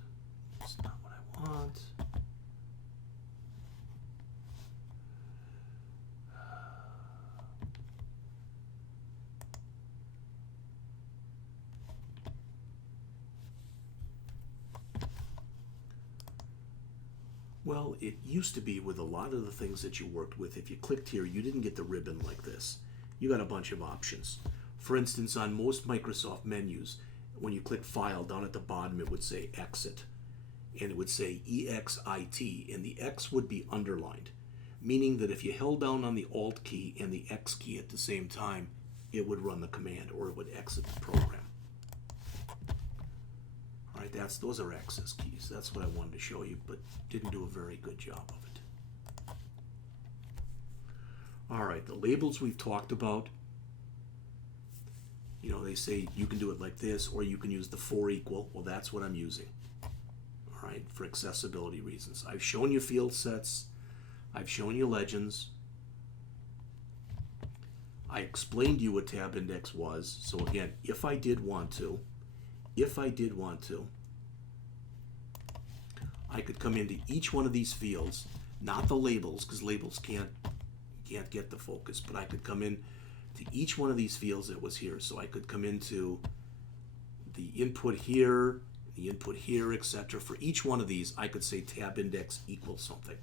That's not what I want. Well, it used to be with a lot of the things that you worked with, if you clicked here, you didn't get the ribbon like this. You got a bunch of options. For instance, on most Microsoft menus, when you click File, down at the bottom it would say Exit, and it would say EXIT, and the X would be underlined, meaning that if you held down on the Alt key and the X key at the same time, it would run the command, or it would exit the program. All right, those are access keys. That's what I wanted to show you, but didn't do a very good job of it. All right, the labels we've talked about. You know, they say you can do it like this, or you can use the for equal. Well, that's what I'm using, all right, for accessibility reasons. I've shown you field sets. I've shown you legends. I explained to you what tab index was. So again, if I did want to, I could come into each one of these fields, not the labels, because labels can't get the focus, but I could come in to each one of these fields that was here. So I could come into the input here, etc. For each one of these, I could say tab index equals something.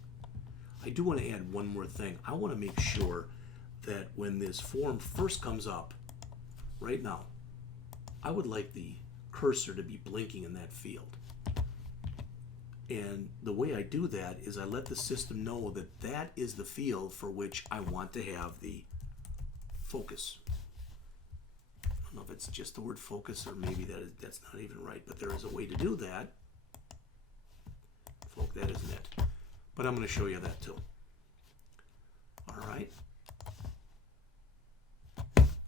I do want to add one more thing. I want to make sure that when this form first comes up, right now, I would like the cursor to be blinking in that field. And the way I do that is I let the system know that that is the field for which I want to have the focus. I don't know if it's just the word focus or maybe that's not even right, but there is a way to do that. Folk, that isn't it. But I'm going to show you that too. All right.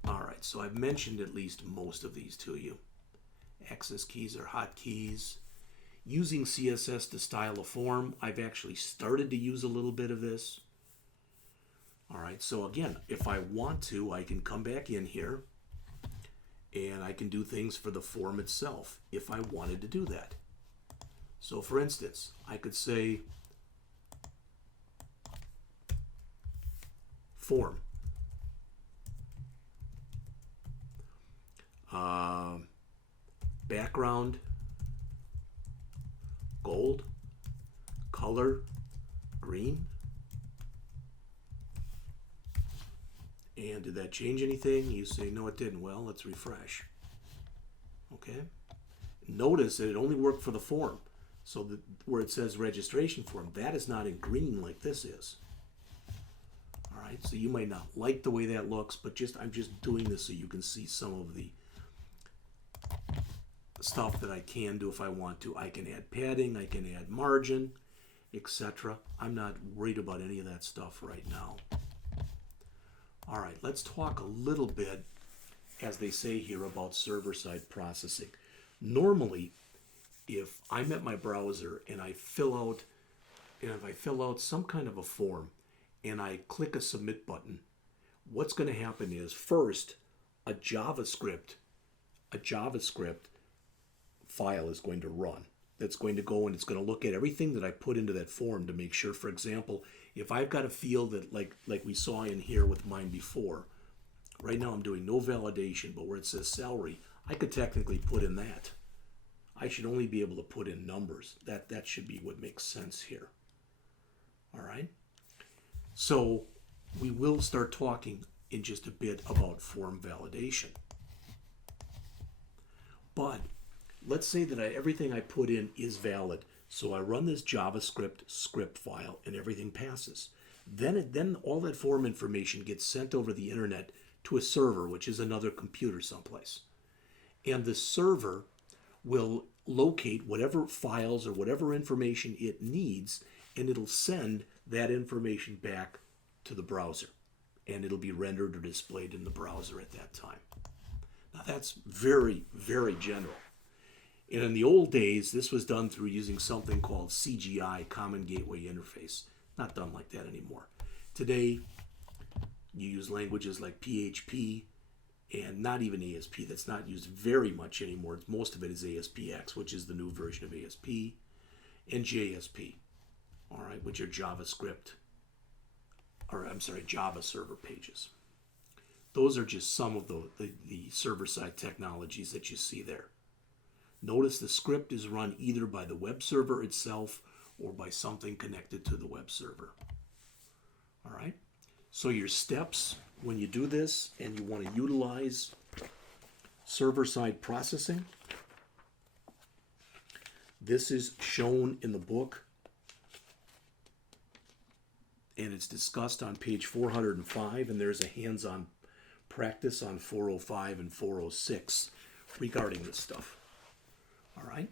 All right, so I've mentioned at least most of these to you. Access keys are hotkeys. Using CSS to style a form, I've actually started to use a little bit of this. All right, so again, if I want to, I can come back in here and I can do things for the form itself if I wanted to do that. So for instance, I could say form. Background, gold, color, green. And did that change anything? You say, no, it didn't. Well, let's refresh. Okay. Notice that it only worked for the form. So where it says registration form, that is not in green like this is. All right. So you might not like the way that looks, but I'm just doing this so you can see some of the stuff that I can do if I want to. I can add padding, I can add margin, etc. I'm not worried about any of that stuff right now. All right, let's talk a little bit, as they say here, about server-side processing. Normally, if I'm at my browser and I fill out some kind of a form and I click a submit button, what's going to happen is first a JavaScript file is going to run. That's going to go and it's going to look at everything that I put into that form to make sure, for example, if I've got a field that like we saw in here with mine before, right now I'm doing no validation, but where it says salary, I could technically put in that. I should only be able to put in numbers. That should be what makes sense here. All right. So we will start talking in just a bit about form validation. But let's say that everything I put in is valid. So I run this JavaScript script file and everything passes. Then all that form information gets sent over the internet to a server, which is another computer someplace. And the server will locate whatever files or whatever information it needs, and it'll send that information back to the browser. And it'll be rendered or displayed in the browser at that time. Now that's very, very general. And in the old days, this was done through using something called CGI, Common Gateway Interface. Not done like that anymore. Today, you use languages like PHP and not even ASP. That's not used very much anymore. Most of it is ASPX, which is the new version of ASP, and JSP, all right, which are Java server pages. Those are just some of the server-side technologies that you see there. Notice the script is run either by the web server itself or by something connected to the web server. All right. So your steps when you do this and you want to utilize server-side processing, this is shown in the book and it's discussed on page 405, and there's a hands-on practice on 405 and 406 regarding this stuff. All right.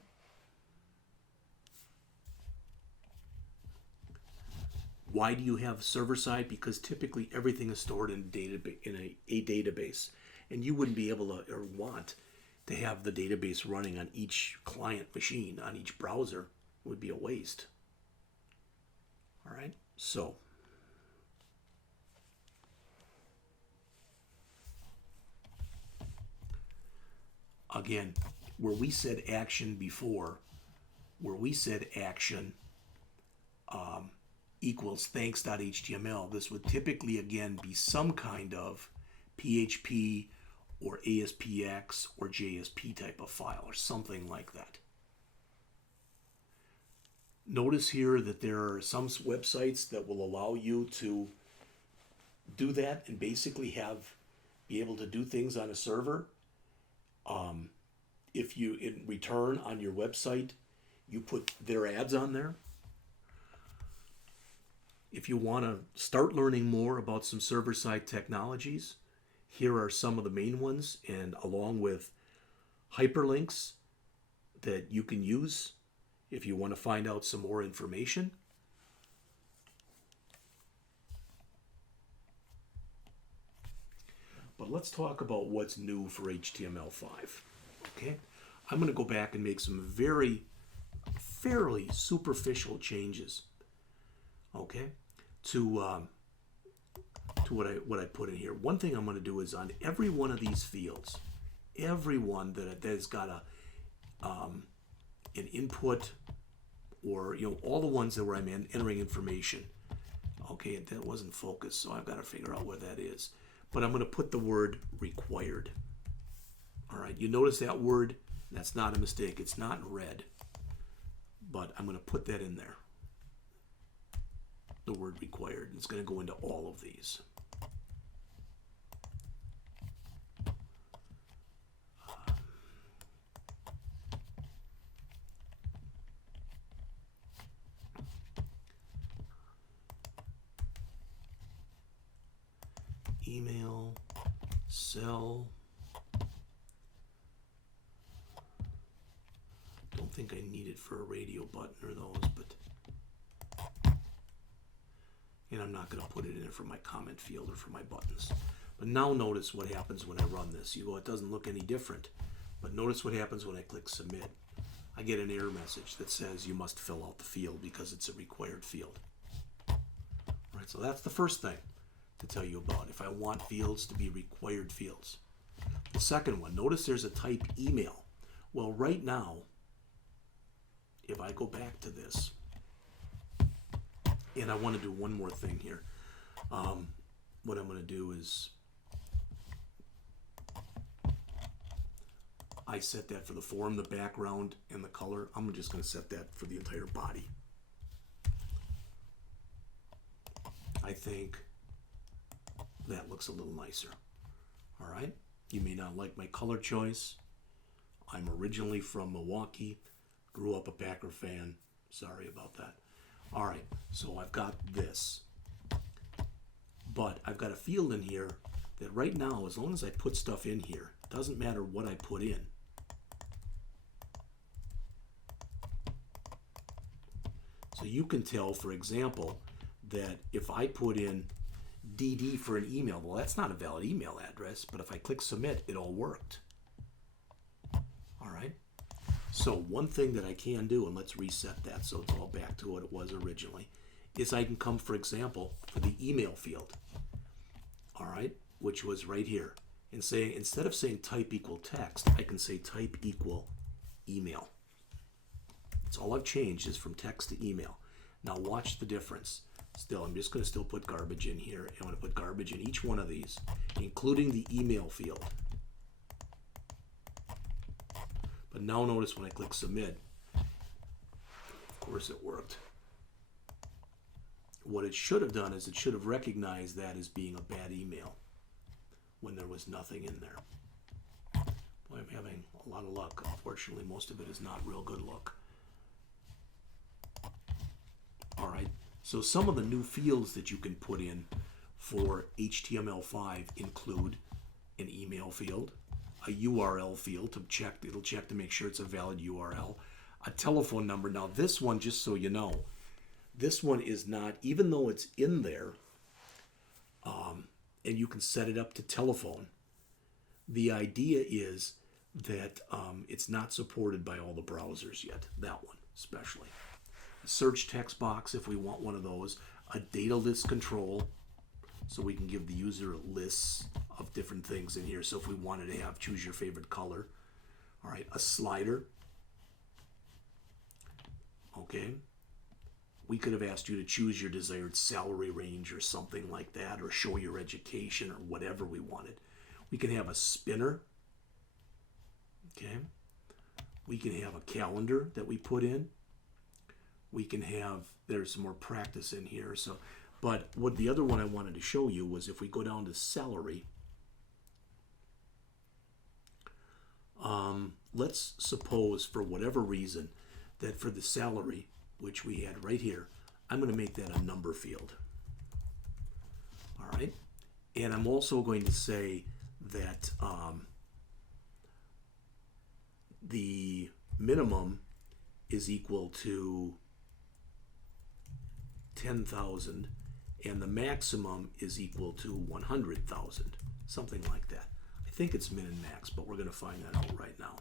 Why do you have server-side? Because typically everything is stored in a database, and you wouldn't be able to or want to have the database running on each client machine, on each browser. It would be a waste. All right. So again, where we said action before, where we said action equals thanks.html, this would typically, again, be some kind of PHP or ASPX or JSP type of file or something like that. Notice here that there are some websites that will allow you to do that and basically be able to do things on a server. If you, in return on your website, you put their ads on there. If you want to start learning more about some server-side technologies, here are some of the main ones, and along with hyperlinks that you can use if you want to find out some more information. But let's talk about what's new for HTML5. Okay, I'm going to go back and make some fairly superficial changes. Okay, to what I put in here. One thing I'm going to do is on every one of these fields, every one that has got an input, or all the ones that where I'm entering information. Okay, that wasn't focused, so I've got to figure out where that is. But I'm going to put the word required. All right, you notice that word? That's not a mistake. It's not in red, but I'm going to put that in there. The word required. It's going to go into all of these. Email, cell. Don't think I need it for a radio button or those, but and I'm not going to put it in there for my comment field or for my buttons. But now notice what happens when I run this. You go, it doesn't look any different. But notice what happens when I click submit. I get an error message that says you must fill out the field because it's a required field. All right, so that's the first thing to tell you about if I want fields to be required fields. The second one, notice there's a type email. Well, right now, if I go back to this, and I want to do one more thing here. What I'm going to do is I set that for the form, the background, and the color. I'm just going to set that for the entire body. I think that looks a little nicer. All right. You may not like my color choice. I'm originally from Milwaukee, grew up a Packer fan. Sorry about that. All right, so I've got this, but I've got a field in here that right now, as long as I put stuff in here, it doesn't matter what I put in. So you can tell, for example, that if I put in DD for an email, well, that's not a valid email address, but if I click submit, it all worked. All right. So one thing that I can do, and let's reset that so it's all back to what it was originally, is I can come, for example, for the email field, all right, which was right here, and say, instead of saying type equal text, I can say type equal email. That's all I've changed is from text to email. Now watch the difference. Still, I'm just going to still put garbage in here. I'm going to put garbage in each one of these, including the email field. But now notice when I click submit, of course it worked. What it should have done is it should have recognized that as being a bad email when there was nothing in there. Boy, I'm having a lot of luck. Unfortunately, most of it is not real good luck. All right, so some of the new fields that you can put in for HTML5 include an email field, a URL field to check, it'll check to make sure it's a valid URL, a telephone number. Now this one, just so you know, this one is not, even though it's in there, and you can set it up to telephone, the idea is that it's not supported by all the browsers yet, that one especially. A search text box if we want one of those, a data list control, so we can give the user lists of different things in here. So if we wanted to have choose your favorite color, All right, a slider. Okay. We could have asked you to choose your desired salary range or something like that, or show your education or whatever we wanted. We can have a spinner. Okay. We can have a calendar that we put in. We can have, there's some more practice in here. So, but what the other one I wanted to show you was if we go down to salary, let's suppose for whatever reason that for the salary, which we had right here, I'm going to make that a number field. All right. And I'm also going to say that the minimum is equal to 10,000 and the maximum is equal to 100,000, something like that. I think it's min and max, but we're going to find that out right now.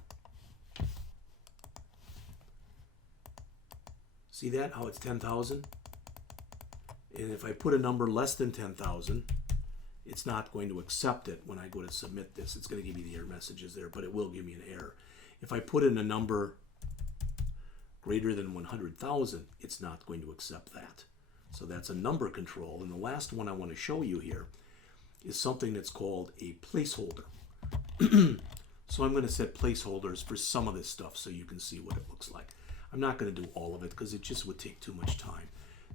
See that, how it's 10,000? And if I put a number less than 10,000, it's not going to accept it when I go to submit this. It's going to give me the error messages there, but it will give me an error. If I put in a number greater than 100,000, it's not going to accept that. So that's a number control. And the last one I want to show you here is something that's called a placeholder. So I'm going to set placeholders for some of this stuff so you can see what it looks like. I'm not going to do all of it because it just would take too much time.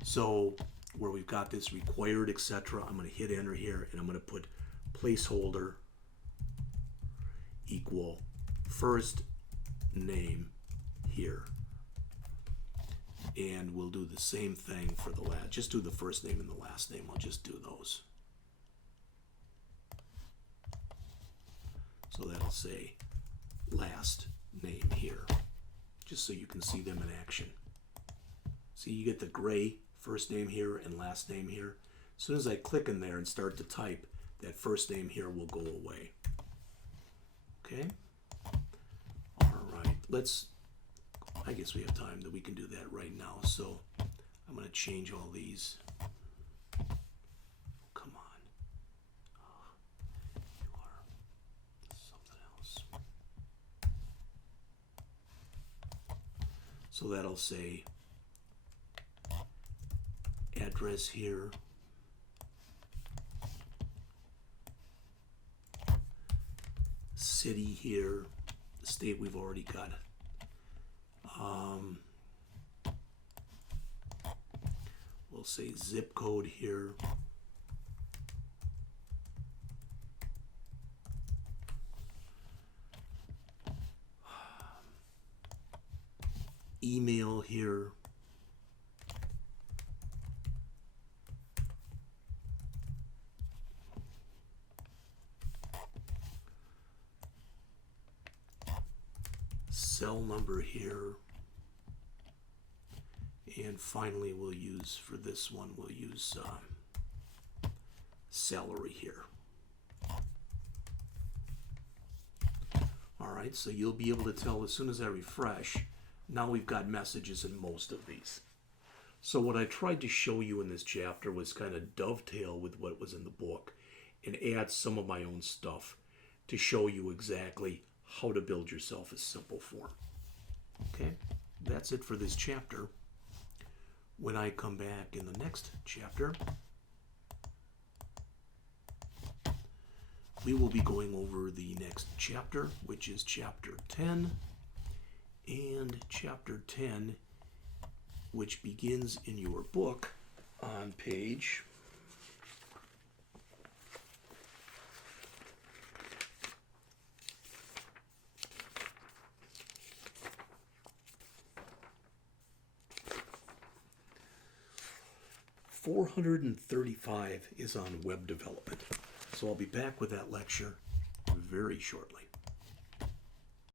So where we've got this required, etc., I'm going to hit enter here and I'm going to put placeholder equal first name here. And we'll do the same thing for the last. Just do the first name and the last name. I'll just do those. So that'll say last name here, just so you can see them in action. See, you get the gray first name here and last name here. As soon as I click in there and start to type, that first name here will go away. Okay? All right, I guess we have time that we can do that right now. So I'm going to change all these. Come on. Oh, you are something else. So that'll say address here. City here. State we've already got. We'll say zip code here. Email here. Cell number here. And finally, we'll use, for this one, we'll use salary here. All right, so you'll be able to tell as soon as I refresh, now we've got messages in most of these. So what I tried to show you in this chapter was kind of dovetail with what was in the book and add some of my own stuff to show you exactly how to build yourself a simple form. Okay, that's it for this chapter. When I come back in the next chapter, we will be going over the next chapter, which is chapter 10, and chapter 10, which begins in your book on page 435 is on web development. So I'll be back with that lecture very shortly.